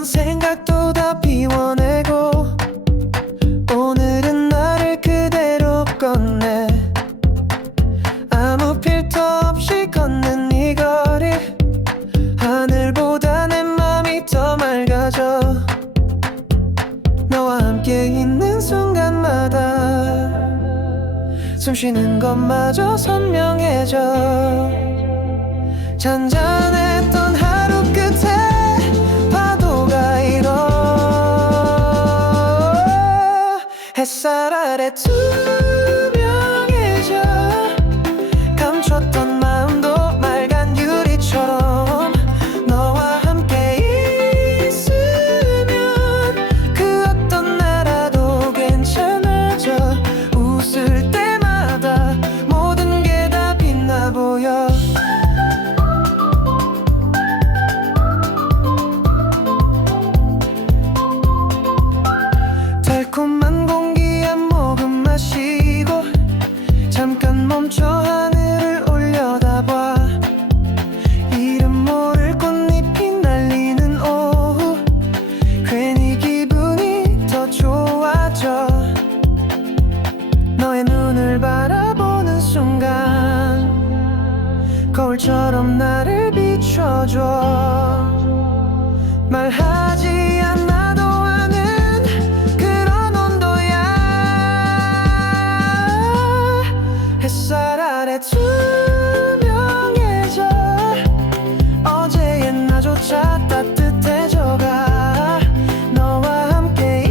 했던 생각도 다 비워내고 오늘은 나를 그대로 꺼내 아무 필터 없이 걷는 이 거리. 하늘보다 내 맘이 더 맑아져. 너와 함께 있는 순간마다 숨쉬는 것마저 선명해져. 잔잔해. 햇살 아래 투 멈춰 하늘을 올려다봐. 이름 모를 꽃잎이 날리는 오후. 괜히 기분이 더 좋아져. 너의 눈을 바라보는 순간 거울처럼 나를 비춰줘. 말하지 햇살 아래 투명해져. 어제의 나조차 따뜻해져가. 너와 함께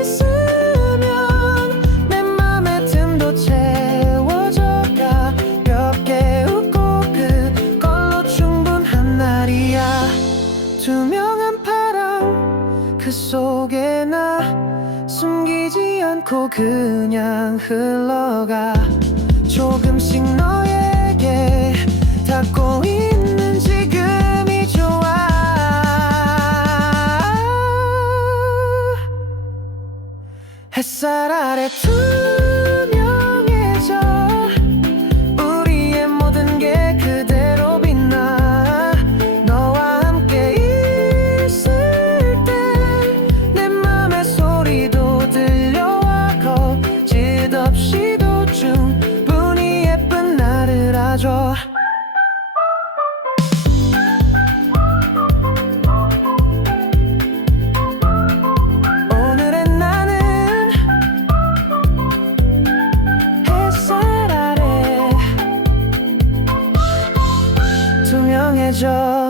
있으면 내 맘의 틈도 채워져가. 몇 웃고 그걸로 충분한 날이야. 투명한 바람 그 속에 나 숨기지 않고 그냥 흘러가 조금씩 너에게 닿고 있는 지금이 좋아. 햇살 아래 투 투명해져